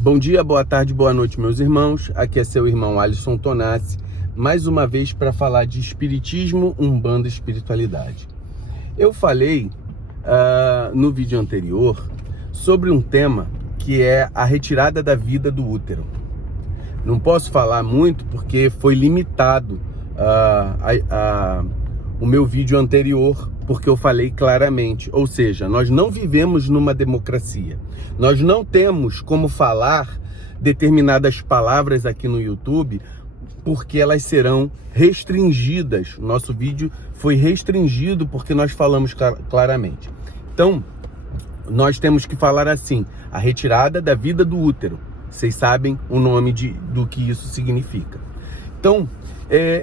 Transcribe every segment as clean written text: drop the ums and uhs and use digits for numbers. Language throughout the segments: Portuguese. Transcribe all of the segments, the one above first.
Bom dia, boa tarde, boa noite, meus irmãos. Aqui é seu irmão Alisson Tonassi, mais uma vez para falar de espiritismo, umbanda e espiritualidade. Eu falei no vídeo anterior sobre um tema que é a retirada da vida do útero. Não posso falar muito porque foi limitado o meu vídeo anterior, porque eu falei claramente, ou seja, nós não vivemos numa democracia. Nós não temos como falar determinadas palavras aqui no YouTube, porque elas serão restringidas. Nosso vídeo foi restringido porque nós falamos claramente. Então, nós temos que falar assim, a retirada da vida do útero. Vocês sabem o nome do que isso significa. Então,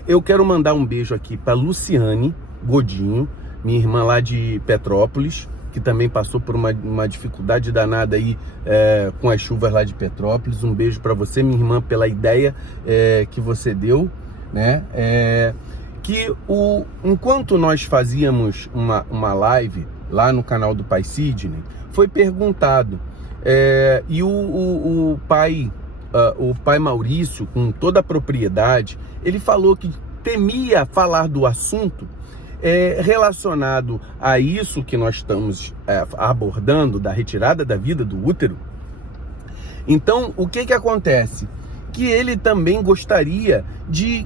eu quero mandar um beijo aqui para Luciane Godinho, minha irmã lá de Petrópolis, que também passou por uma dificuldade danada aí com as chuvas lá de Petrópolis. Um beijo para você, minha irmã, pela ideia que você deu, né? Enquanto nós fazíamos uma live lá no canal do Pai Sidney, foi perguntado, e o pai Maurício, com toda a propriedade, ele falou que temia falar do assunto relacionado a isso que nós estamos abordando, da retirada da vida do útero. Então, o que acontece? Que ele também gostaria de,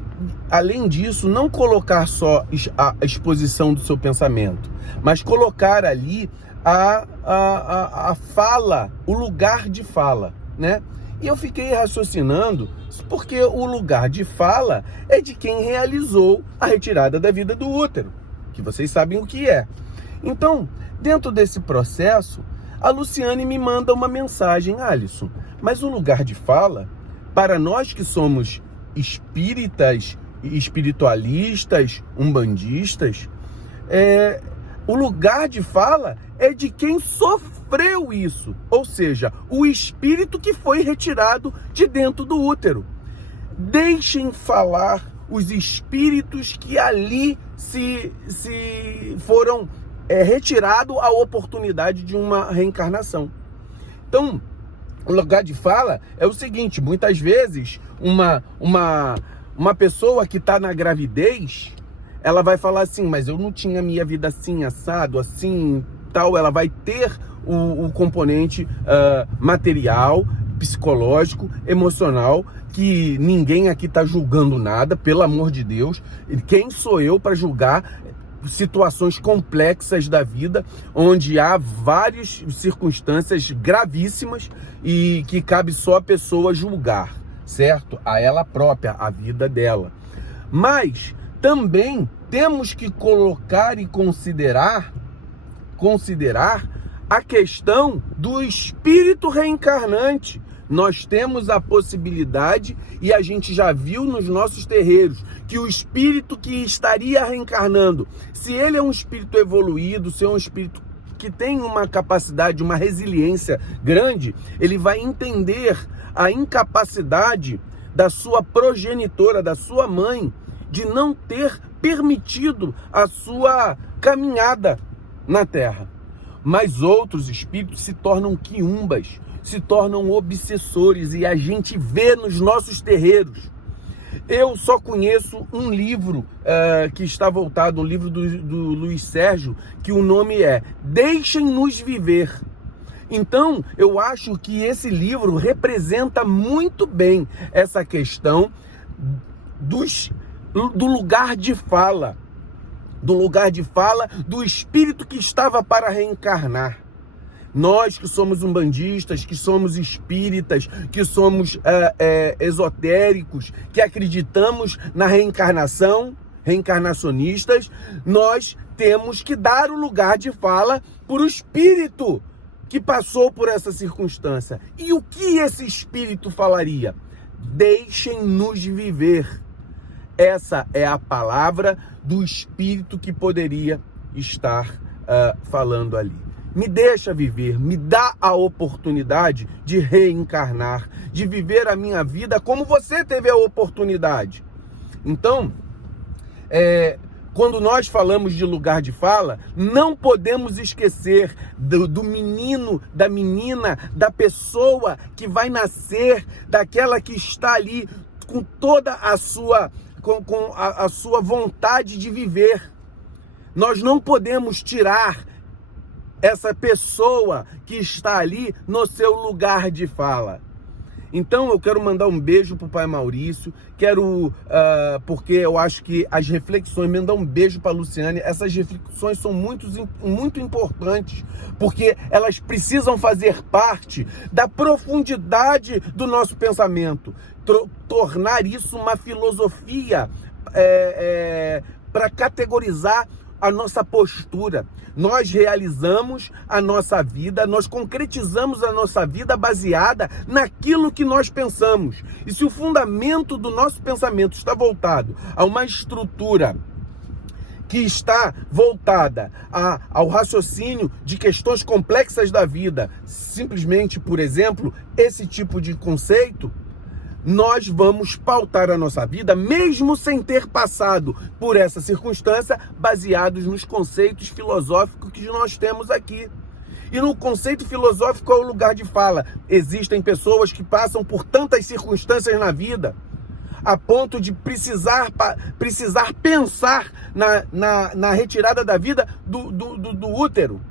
além disso, não colocar só a exposição do seu pensamento, mas colocar ali a fala, o lugar de fala, né? E eu fiquei raciocinando, porque o lugar de fala é de quem realizou a retirada da vida do útero, que vocês sabem o que é. Então, dentro desse processo, a Luciane me manda uma mensagem: Alisson, mas o lugar de fala, para nós que somos espíritas, espiritualistas, umbandistas, o lugar de fala é de quem sofreu isso, ou seja, o espírito que foi retirado de dentro do útero. Deixem falar os espíritos que ali se foram retirados a oportunidade de uma reencarnação. Então, o lugar de fala é o seguinte: muitas vezes uma pessoa que está na gravidez, ela vai falar assim, mas eu não tinha minha vida assim, assado, assim, tal. Ela vai ter o componente material, psicológico, emocional, que ninguém aqui está julgando nada, pelo amor de Deus. Quem sou eu para julgar situações complexas da vida, onde há várias circunstâncias gravíssimas e que cabe só a pessoa julgar, certo? A ela própria, a vida dela. Mas também temos que colocar e considerar a questão do espírito reencarnante. Nós temos a possibilidade, e a gente já viu nos nossos terreiros, que o espírito que estaria reencarnando, se ele é um espírito evoluído, se é um espírito que tem uma capacidade, uma resiliência grande, ele vai entender a incapacidade da sua progenitora, da sua mãe, de não ter permitido a sua caminhada na Terra. Mas outros espíritos se tornam quiumbas, se tornam obsessores, e a gente vê nos nossos terreiros. Eu só conheço um livro que está voltado, um livro do Luiz Sérgio, que o nome é Deixem-nos Viver. Então, eu acho que esse livro representa muito bem essa questão do lugar de fala, do espírito que estava para reencarnar. Nós que somos umbandistas, que somos espíritas, que somos esotéricos, que acreditamos na reencarnação, reencarnacionistas, nós temos que dar o lugar de fala para o espírito que passou por essa circunstância. E o que esse espírito falaria? Deixem-nos viver. Essa é a palavra do espírito que poderia estar falando ali. Me deixa viver, me dá a oportunidade de reencarnar, de viver a minha vida como você teve a oportunidade. Então, quando nós falamos de lugar de fala, não podemos esquecer do menino, da menina, da pessoa que vai nascer, daquela que está ali com toda a sua, com a sua vontade de viver. Nós não podemos tirar essa pessoa que está ali no seu lugar de fala. Então eu quero mandar um beijo pro pai Maurício, porque eu acho que as reflexões, mandar um beijo para Luciane, essas reflexões são muito importantes, porque elas precisam fazer parte da profundidade do nosso pensamento, tornar isso uma filosofia para categorizar a nossa postura. Nós realizamos a nossa vida, nós concretizamos a nossa vida baseada naquilo que nós pensamos. E se o fundamento do nosso pensamento está voltado a uma estrutura que está voltada ao raciocínio de questões complexas da vida, simplesmente, por exemplo, esse tipo de conceito, nós vamos pautar a nossa vida, mesmo sem ter passado por essa circunstância, baseados nos conceitos filosóficos que nós temos aqui. E no conceito filosófico é o lugar de fala. Existem pessoas que passam por tantas circunstâncias na vida, a ponto de precisar pensar na retirada da vida do útero.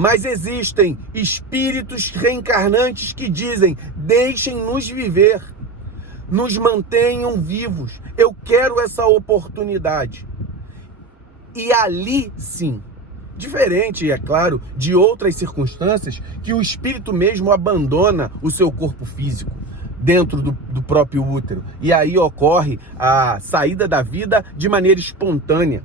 Mas existem espíritos reencarnantes que dizem: deixem-nos viver, nos mantenham vivos. Eu quero essa oportunidade. E ali sim, diferente, é claro, de outras circunstâncias, que o espírito mesmo abandona o seu corpo físico dentro do próprio útero. E aí ocorre a saída da vida de maneira espontânea,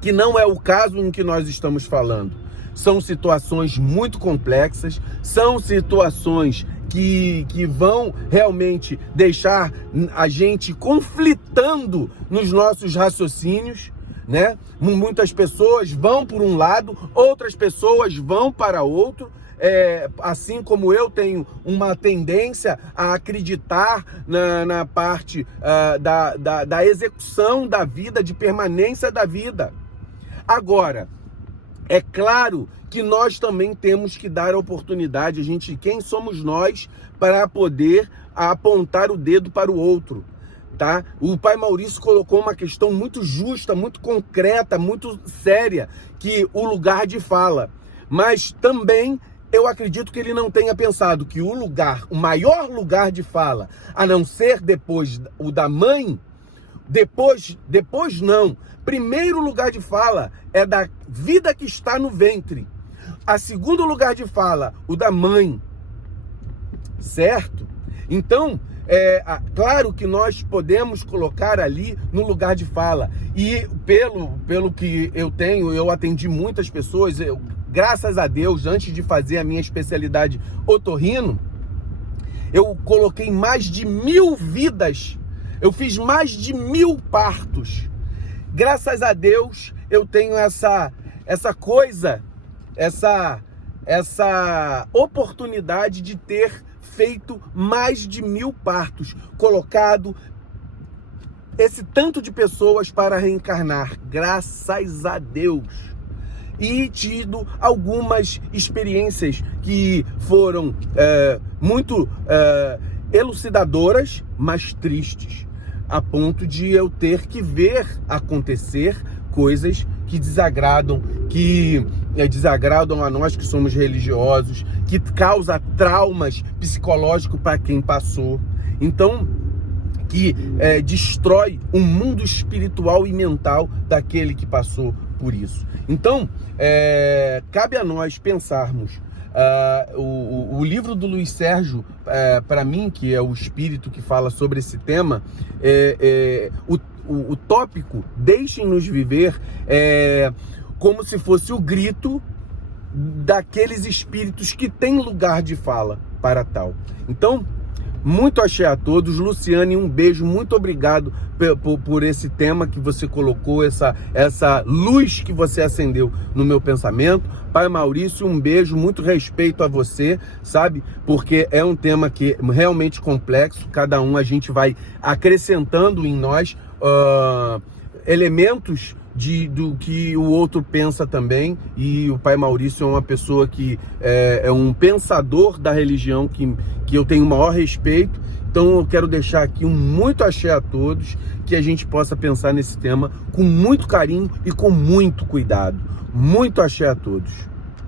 que não é o caso em que nós estamos falando. São situações muito complexas, são situações que vão realmente deixar a gente conflitando nos nossos raciocínios, né? Muitas pessoas vão por um lado, outras pessoas vão para outro. Assim como eu tenho uma tendência a acreditar na parte da execução da vida, de permanência da vida. Agora, é claro que nós também temos que dar a oportunidade, quem somos nós para poder apontar o dedo para o outro, tá? O pai Maurício colocou uma questão muito justa, muito concreta, muito séria, que o lugar de fala. Mas também eu acredito que ele não tenha pensado que o maior lugar de fala, a não ser depois o da mãe, depois não. Primeiro lugar de fala é da vida que está no ventre. A segundo lugar de fala, o da mãe. Certo? Então, claro que nós podemos colocar ali no lugar de fala. E pelo que eu atendi muitas pessoas, graças a Deus, antes de fazer a minha especialidade otorrino, eu coloquei mais de 1000 vidas. Eu fiz mais de 1000 partos. Graças a Deus, eu tenho essa oportunidade de ter feito mais de 1000 partos, colocado esse tanto de pessoas para reencarnar, graças a Deus. E tido algumas experiências que foram muito elucidadoras, mas tristes, a ponto de eu ter que ver acontecer coisas que desagradam a nós que somos religiosos, que causa traumas psicológicos para quem passou. Então, que destrói o mundo espiritual e mental daquele que passou por isso. Então, cabe a nós pensarmos. O livro do Luiz Sérgio, para mim, que é o espírito que fala sobre esse tema, o tópico "Deixem-nos viver" como se fosse o grito daqueles espíritos que têm lugar de fala para tal. Então, muito axé a todos. Luciane, um beijo, muito obrigado por esse tema que você colocou, essa luz que você acendeu no meu pensamento. Pai Maurício, um beijo, muito respeito a você, sabe? Porque é um tema que é realmente complexo, cada um a gente vai acrescentando em nós elementos do que o outro pensa também, e o Pai Maurício é uma pessoa que é um pensador da religião que eu tenho o maior respeito. Então eu quero deixar aqui um muito axé a todos, que a gente possa pensar nesse tema com muito carinho e com muito cuidado. Muito axé a todos.